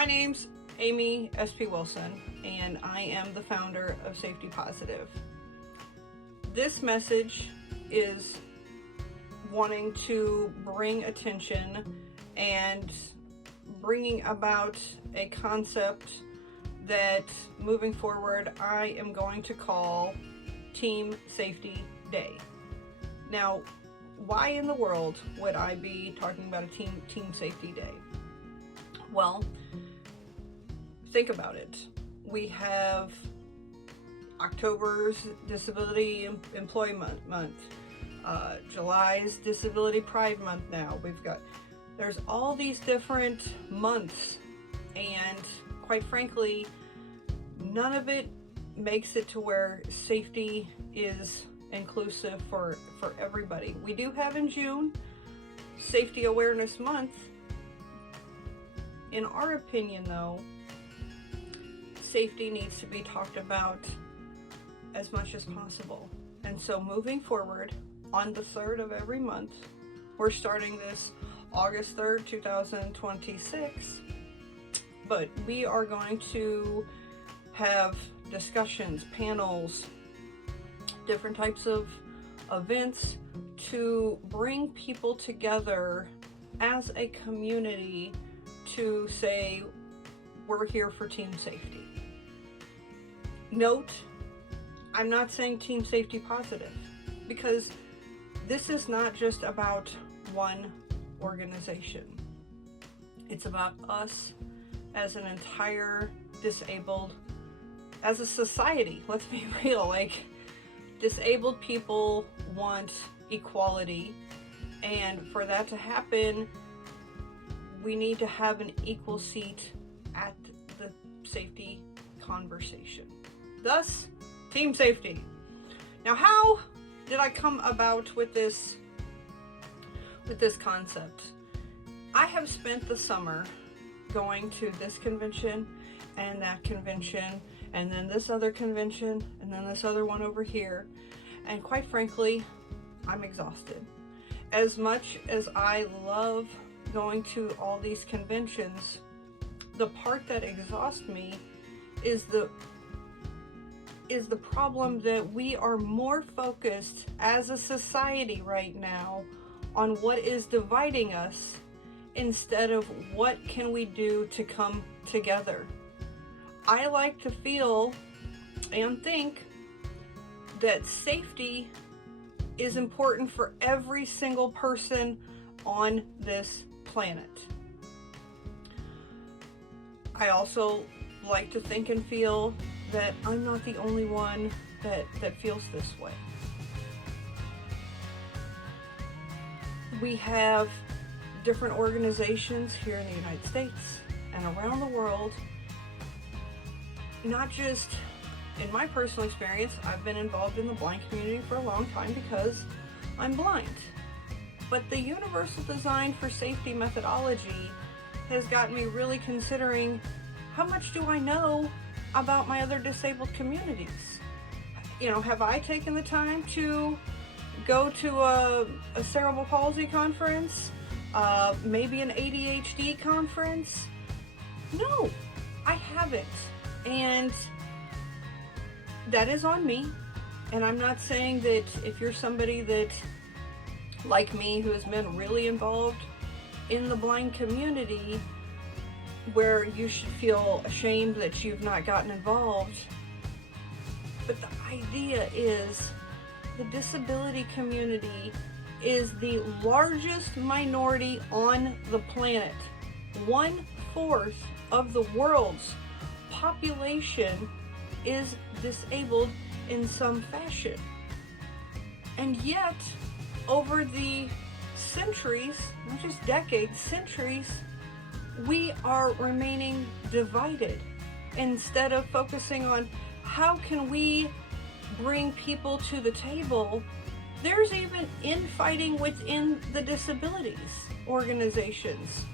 My name's Amy S.P. Wilson, and I am the founder of Safety Positive. This message is wanting to bring attention and bringing about a concept that moving forward I am going to call Team Safety Day. Now, why in the world would I be talking about a Team Safety Day? Well, think about it. We have October's Disability Employment Month, July's Disability Pride Month now. There's all these different months, and quite frankly, none of it makes it to where safety is inclusive for everybody. We do have in June Safety Awareness Month. In our opinion though, safety needs to be talked about as much as possible. And so moving forward, on the 3rd of every month, we're starting this August 3rd, 2026, but we are going to have discussions, panels, different types of events to bring people together as a community to say, we're here for team safety. Note, I'm not saying Team Safety Positive, because this is not just about one organization. It's about us as an entire disabled, as a society. Let's be real, like, disabled people want equality, and for that to happen, we need to have an equal seat at the safety conversation. Thus, team safety. Now, how did I come about with this concept? I have spent the summer going to this convention and that convention, and then this other convention, and then this other one over here, and quite frankly, I'm exhausted. As much as I love going to all these conventions, the part that exhausts me is the problem that we are more focused as a society right now on what is dividing us instead of what can we do to come together. I like to feel and think that safety is important for every single person on this planet. I also like to think and feel that I'm not the only one that feels this way. We have different organizations here in the United States and around the world. Not just in my personal experience, I've been involved in the blind community for a long time because I'm blind. But the Universal Design for Safety methodology has gotten me really considering, how much do I know about my other disabled communities? You know, have I taken the time to go to a cerebral palsy conference? Maybe an ADHD conference? No, I haven't. And that is on me. And I'm not saying that if you're somebody that, like me, who has been really involved in the blind community, where you should feel ashamed that you've not gotten involved. But the idea is, the disability community is the largest minority on the planet. 1/4 of the world's population is disabled in some fashion. And yet, over the centuries, not just decades, centuries, we are remaining divided instead of focusing on how can we bring people to the table. There's even infighting within the disabilities organizations.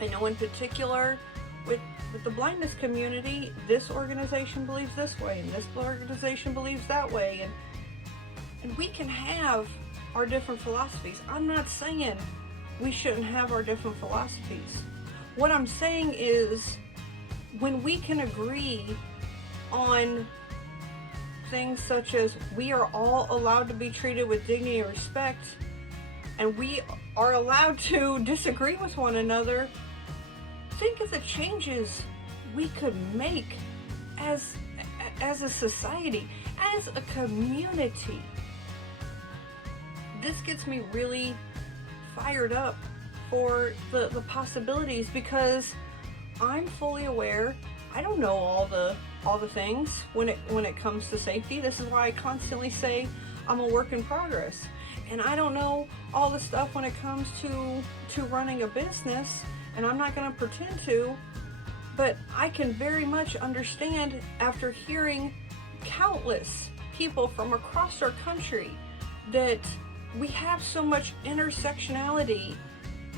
I know in particular with the blindness community, this organization believes this way and this organization believes that way, and we can have our different philosophies. I'm not saying we shouldn't have our different philosophies. What I'm saying is, when we can agree on things such as we are all allowed to be treated with dignity and respect, and we are allowed to disagree with one another, think of the changes we could make as a society, as a community. This gets me really fired up for the possibilities, because I'm fully aware I don't know all the things when it comes to safety. This is why I constantly say I'm a work in progress, and I don't know all the stuff when it comes to running a business, and I'm not going to pretend to, but I can very much understand, after hearing countless people from across our country, that we have so much intersectionality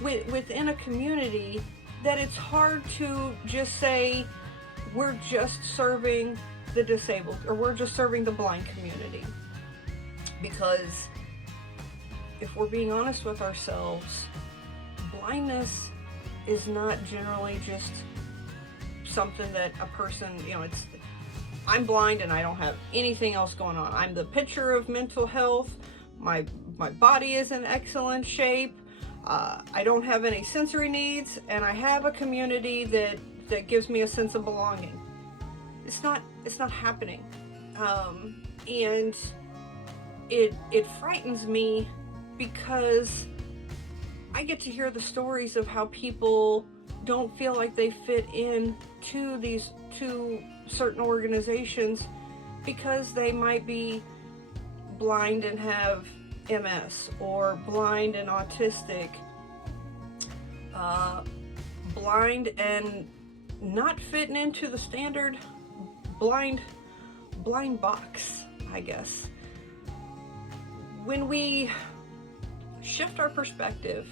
within a community that it's hard to just say we're just serving the disabled or we're just serving the blind community. Because if we're being honest with ourselves, blindness is not generally just something that a person, it's, I'm blind and I don't have anything else going on. I'm the picture of mental health. My body is in excellent shape. I don't have any sensory needs, and I have a community that gives me a sense of belonging. It's not happening, and it frightens me, because I get to hear the stories of how people don't feel like they fit in to certain organizations because they might be blind and have MS, or blind and autistic, blind and not fitting into the standard blind box, I guess. When we shift our perspective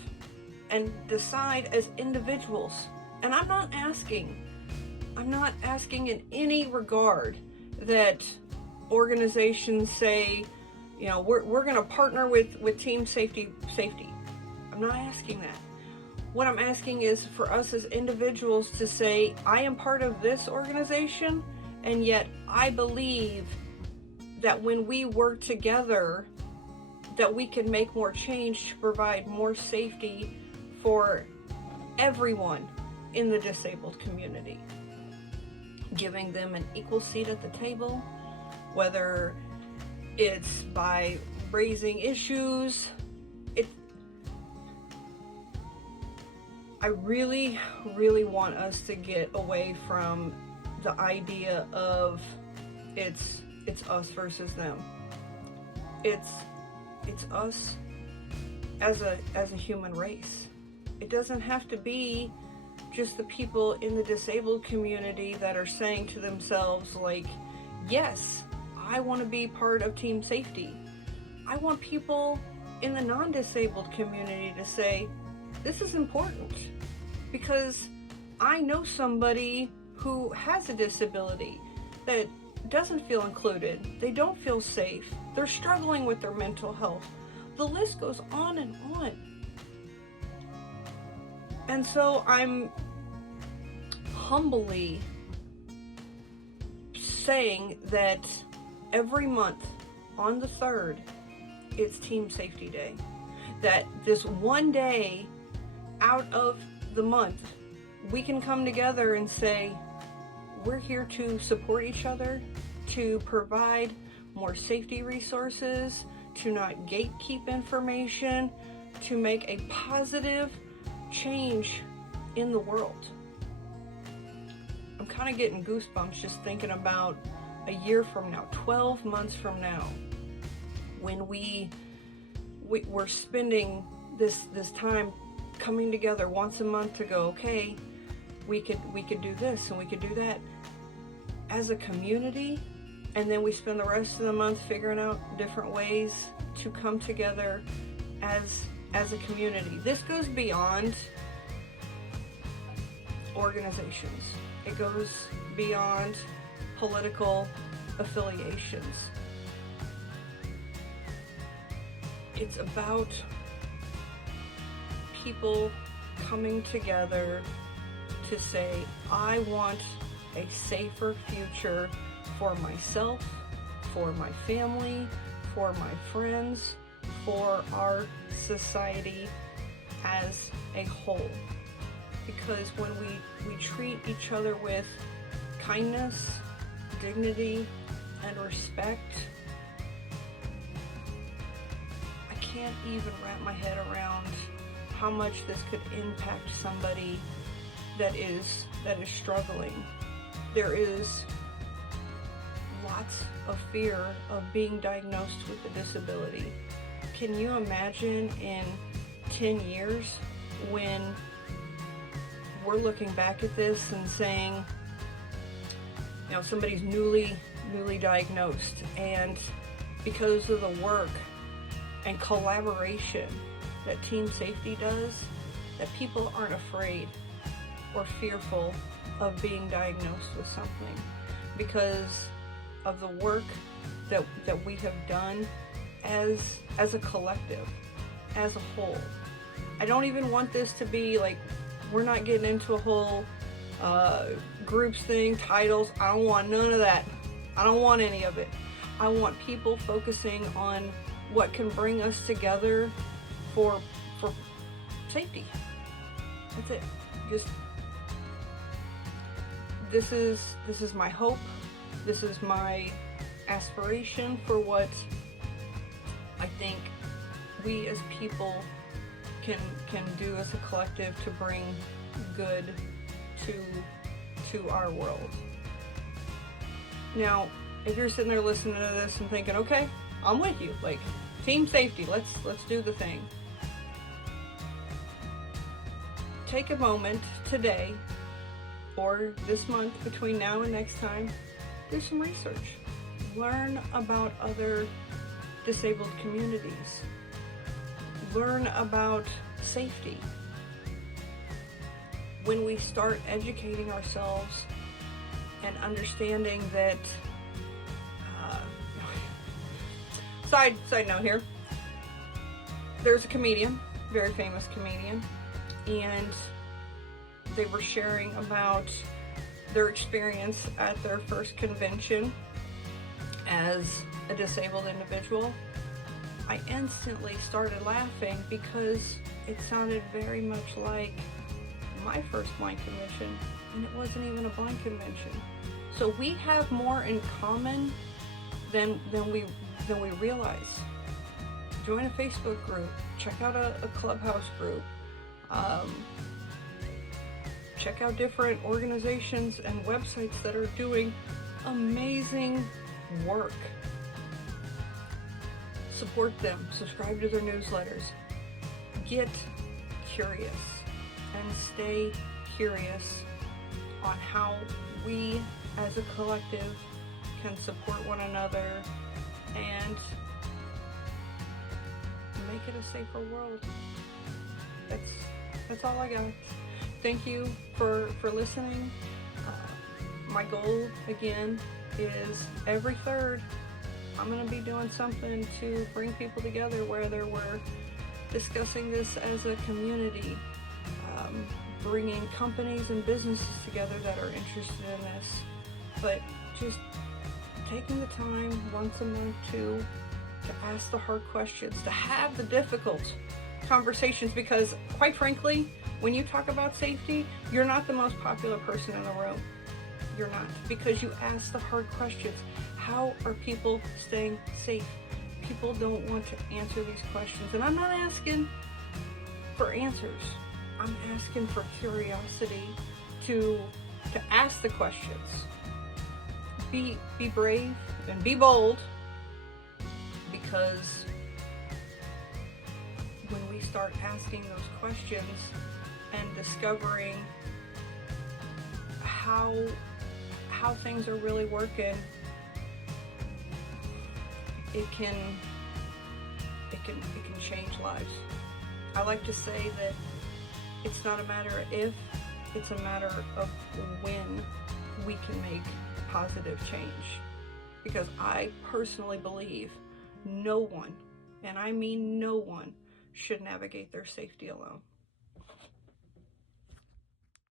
and decide as individuals, and I'm not asking in any regard that organizations say, we're going to partner with Team Safety. I'm not asking that. What I'm asking is for us as individuals to say, I am part of this organization, and yet I believe that when we work together, that we can make more change to provide more safety for everyone in the disabled community. Giving them an equal seat at the table, whether it's by raising issues. I really, really want us to get away from the idea of it's us versus them. It's us as a human race. It doesn't have to be just the people in the disabled community that are saying to themselves, like, yes, I want to be part of Team Safety. I want people in the non-disabled community to say, this is important, because I know somebody who has a disability that doesn't feel included. They don't feel safe. They're struggling with their mental health. The list goes on and on. And so I'm humbly saying that every month on the 3rd, it's Team Safety Day. That this one day out of the month, we can come together and say, we're here to support each other, to provide more safety resources, to not gatekeep information, to make a positive change in the world. I'm kind of getting goosebumps just thinking about a year from now, 12 months from now, when we're spending this time coming together once a month to go, okay, we could do this and we could do that as a community, and then we spend the rest of the month figuring out different ways to come together as a community. This goes beyond organizations. It goes beyond political affiliations. It's about people coming together to say, I want a safer future for myself, for my family, for my friends, for our society as a whole. Because when we treat each other with kindness, dignity, and respect, I can't even wrap my head around how much this could impact somebody that is struggling. There is lots of fear of being diagnosed with a disability. Can you imagine in 10 years when we're looking back at this and saying, you know, somebody's newly diagnosed, and because of the work and collaboration that Team Safety does, that people aren't afraid or fearful of being diagnosed with something because of the work that we have done as a collective, as a whole. I don't even want this to be like, we're not getting into a whole groups thing, titles. I don't want none of that. I don't want any of it. I want people focusing on what can bring us together for safety. That's it. Just this is my hope. This is my aspiration for what I think we as people can do as a collective to bring good to our world. Now, if you're sitting there listening to this and thinking, okay, I'm with you, like Team Safety, let's do the thing. Take a moment today or this month between now and next time, do some research. Learn about other disabled communities. Learn about safety. When we start educating ourselves and understanding that, side note here, there's a comedian, very famous comedian, and they were sharing about their experience at their first convention as a disabled individual. I instantly started laughing because it sounded very much like my first blind convention, and it wasn't even a blind convention. So we have more in common than we realize. Join a Facebook group, check out a Clubhouse group, check out different organizations and websites that are doing amazing work. Support them, subscribe to their newsletters, get curious, and stay curious on how we as a collective can support one another and make it a safer world. That's all I got. Thank you for listening. My goal again is every third I'm going to be doing something to bring people together, whether we're discussing this as a community, bringing companies and businesses together that are interested in this, but just taking the time once a month to ask the hard questions, to have the difficult conversations, because quite frankly, when you talk about safety, you're not the most popular person in the room. You're not, because you ask the hard questions. How are people staying safe? People don't want to answer these questions, and I'm not asking for answers. I'm asking for curiosity to ask the questions. Be brave and be bold, because when we start asking those questions and discovering how things are really working, it can change lives. I like to say that it's not a matter of if, it's a matter of when we can make positive change. Because I personally believe no one, and I mean no one, should navigate their safety alone.